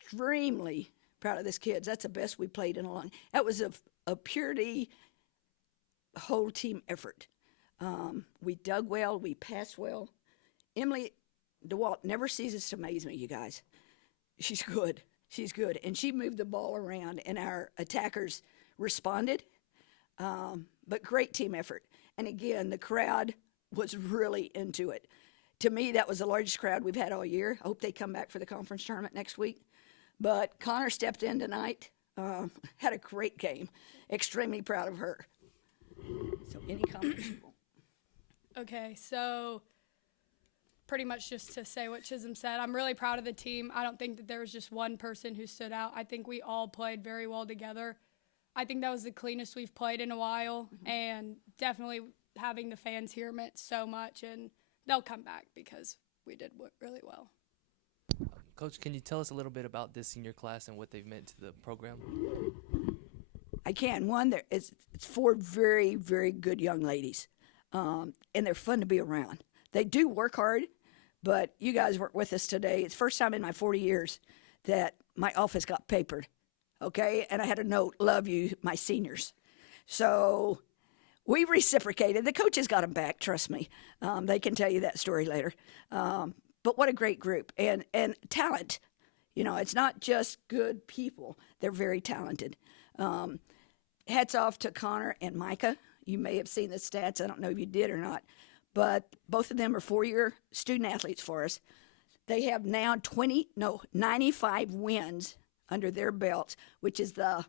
extremely proud of this kids. That's the best we played in a long. That was a purity whole team effort. We dug well, we passed well. Emily DeWalt never ceases to amaze me, you guys. She's good. She's good. And she moved the ball around, and our attackers responded. But great team effort. And again, the crowd was really into it. To me, that was the largest crowd we've had all year. I hope they come back for the conference tournament next week. But Connor stepped in tonight, had a great game. Extremely proud of her. So any comments? Okay, so pretty much just to say what Chisholm said, I'm really proud of the team. I don't think that there was just one person who stood out. I think we all played very well together. I think that was the cleanest we've played in a while, and definitely having the fans here meant so much, and they'll come back because we did really well. Coach, can you tell us a little bit about this senior class and what they've meant to the program? I can. One, it's 4 very, very good young ladies, and they're fun to be around. They do work hard, but you guys work with us today. It's the first time in my 40 years that my office got papered, okay? And I had a note, love you, my seniors. So we reciprocated. The coaches got them back, trust me. They can tell you that story later. But what a great group. And talent. You know, it's not just good people. They're very talented. Hats off to Connor and Micah. You may have seen the stats. I don't know if you did or not. But both of them are 4-year student athletes for us. They have now 95 wins under their belts, which is the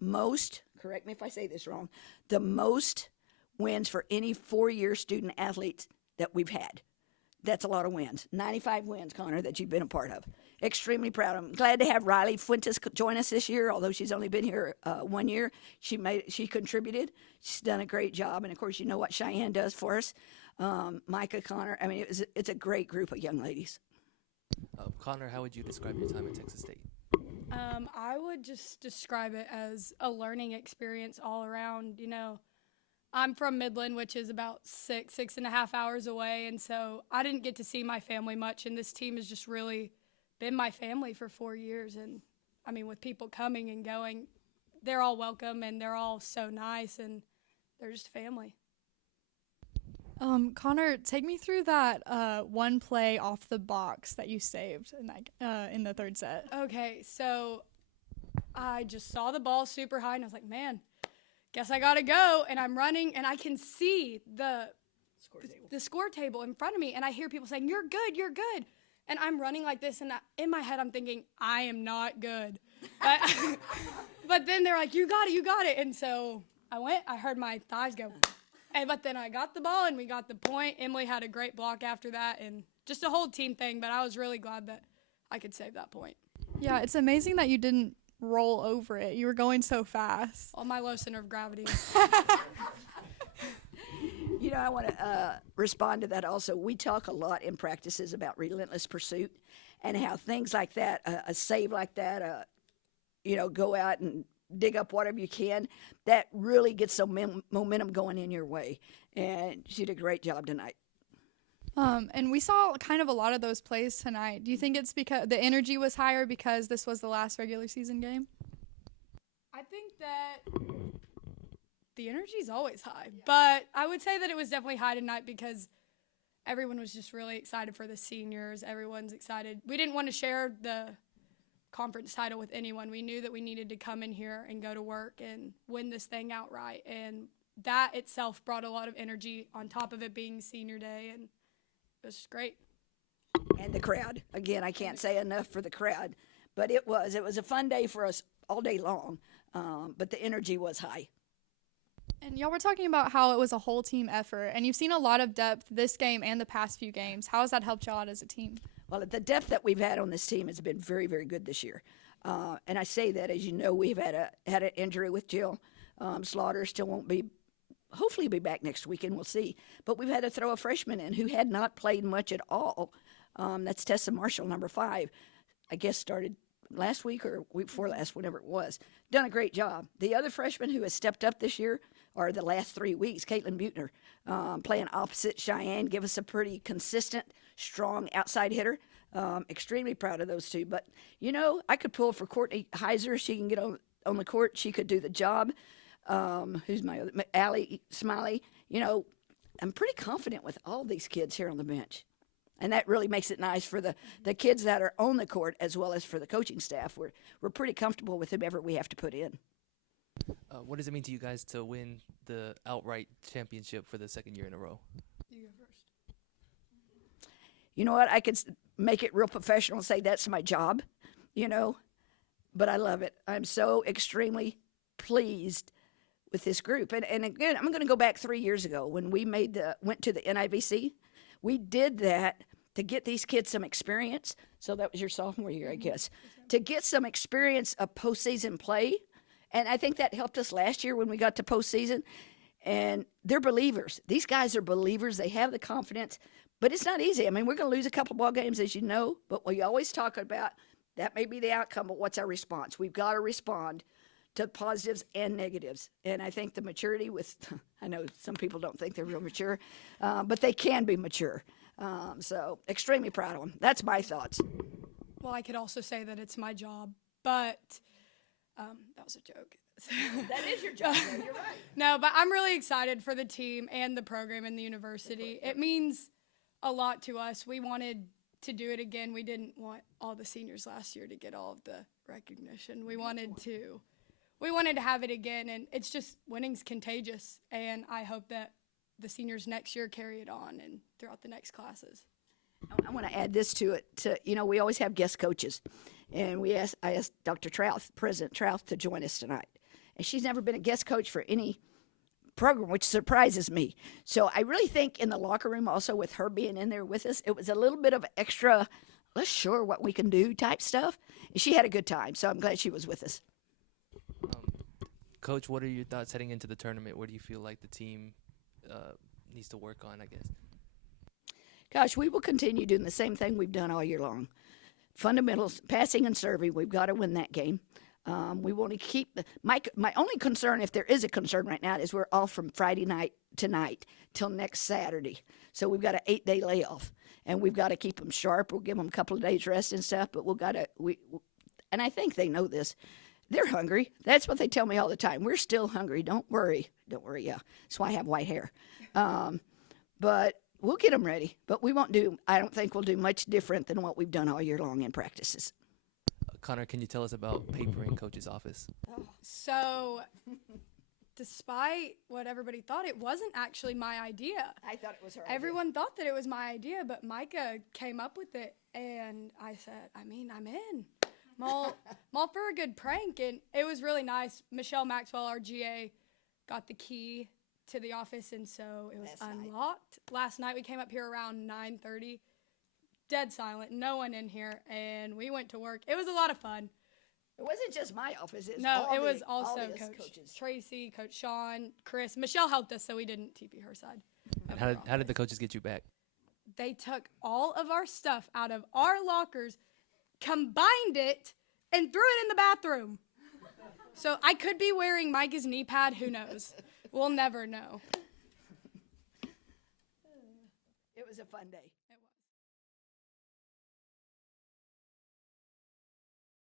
most, correct me if I say this wrong, the most wins for any 4-year student athletes that we've had. That's a lot of wins. 95 wins, Connor, that you've been a part of. Extremely proud of them. Glad to have Riley Fuentes join us this year, although she's only been here 1 year. She contributed. She's done a great job. And, of course, you know what Cheyenne does for us. Micah, Connor. I mean, it's a great group of young ladies. Connor, how would you describe your time at Texas State? I would just describe it as a learning experience all around. You know, I'm from Midland, which is about 6.5 hours away, and so I didn't get to see my family much, and this team has just really been my family for 4 years. And, I mean, with people coming and going, they're all welcome, and they're all so nice, and they're just family. Connor, take me through that one play off the box that you saved in the third set. Okay, so I just saw the ball super high, and I was like, man, guess I got to go. And I'm running, and I can see the score table in front of me, and I hear people saying, you're good, you're good. And I'm running like this, and in my head I'm thinking, I am not good. But then they're like, you got it, you got it. And so I went, I heard my thighs go. But then I got the ball, and we got the point. Emily had a great block after that, and just a whole team thing. But I was really glad that I could save that point. Yeah, it's amazing that you didn't roll over it. You were going so fast. On my low center of gravity. You know, I want to respond to that also. We talk a lot in practices about relentless pursuit and how things like that, a save like that, go out and dig up whatever you can, that really gets some momentum going in your way. And she did a great job tonight. And we saw kind of a lot of those plays tonight. Do you think it's because the energy was higher because this was the last regular season game? I think that the energy's always high. Yeah. But I would say that it was definitely high tonight because everyone was just really excited for the seniors. Everyone's excited. We didn't want to share the conference title with anyone. We knew that we needed to come in here and go to work and win this thing outright. And that itself brought a lot of energy on top of it being senior day. And it was just great. And the crowd. Again, I can't say enough for the crowd. But it was a fun day for us all day long. But the energy was high. And y'all were talking about how it was a whole team effort. And you've seen a lot of depth this game and the past few games. How has that helped y'all out as a team? Well, the depth that we've had on this team has been very, very good this year. And I say that, as you know, we've had an injury with Jill. Slaughter still won't be, hopefully be back next weekend, we'll see. But we've had to throw a freshman in who had not played much at all. That's Tessa Marshall, number 5. I guess started last week or week before last, whatever it was. Done a great job. The other freshman who has stepped up this year, or the last 3 weeks, Caitlin Buechner, playing opposite Cheyenne, give us a pretty consistent, strong outside hitter. Extremely proud of those two. But, you know, I could pull for Courtney Heiser. She can get on the court. She could do the job. Who's my other? Allie Smiley. You know, I'm pretty confident with all these kids here on the bench. And that really makes it nice for the kids that are on the court as well as for the coaching staff. We're pretty comfortable with whomever we have to put in. What does it mean to you guys to win the outright championship for the second year in a row? You go first. You know what? I could make it real professional and say that's my job, you know, but I love it. I'm so extremely pleased with this group. And again, I'm going to go back 3 years ago when we went to the NIVC. We did that to get these kids some experience. So that was your sophomore year, I guess, to get some experience of postseason play. And I think that helped us last year when we got to postseason. And they're believers. These guys are believers. They have the confidence. But it's not easy. I mean, we're going to lose a couple ball games, as you know. But we always talk about that may be the outcome, but what's our response? We've got to respond to positives and negatives. And I think the maturity I know some people don't think they're real mature, but they can be mature. So extremely proud of them. That's my thoughts. Well, I could also say that it's my job, but that was a joke. That is your job, though. You're right. No, but I'm really excited for the team and the program and the university. It means a lot to us. We wanted to do it again. We didn't want all the seniors last year to get all of the recognition. We wanted to have it again, and it's just winning's contagious, and I hope that the seniors next year carry it on and throughout the next classes. I want to add this to it. We always have guest coaches, and I asked Dr. Trouth, President Trouth, to join us tonight. And she's never been a guest coach for any program, which surprises me. So I really think in the locker room, also with her being in there with us, it was a little bit of extra, let's show her what we can do type stuff. And she had a good time, so I'm glad she was with us. Coach, what are your thoughts heading into the tournament? What do you feel like the team needs to work on, I guess? Gosh, we will continue doing the same thing we've done all year long. Fundamentals, passing and serving, we've got to win that game. We want to keep my only concern, if there is a concern right now, is we're off from Friday night tonight till next Saturday. So we've got an 8-day layoff, and we've got to keep them sharp. We'll give them a couple of days rest and stuff, but and I think they know this. They're hungry. That's what they tell me all the time. We're still hungry. Don't worry. Yeah, that's why I have white hair. But we'll get them ready. But I don't think we'll do much different than what we've done all year long in practices. Connor, can you tell us about papering Coach's office? So, despite what everybody thought, it wasn't actually my idea. I thought it was her Everyone thought that it was my idea, but Micah came up with it, and I said, I'm in. I'm all for a good prank, and it was really nice. Michelle Maxwell, our GA, got the key to the office, and so it was unlocked. Last night we came up here around 9:30, dead silent, no one in here, and we went to work. It was a lot of fun. It wasn't just my office. It was also Coach Tracy, Coach Sean, Chris. Michelle helped us, so we didn't TP her side. And how did the coaches get you back? They took all of our stuff out of our lockers, combined it, and threw it in the bathroom. So I could be wearing Micah's knee pad. Who knows? We'll never know. It was a fun day.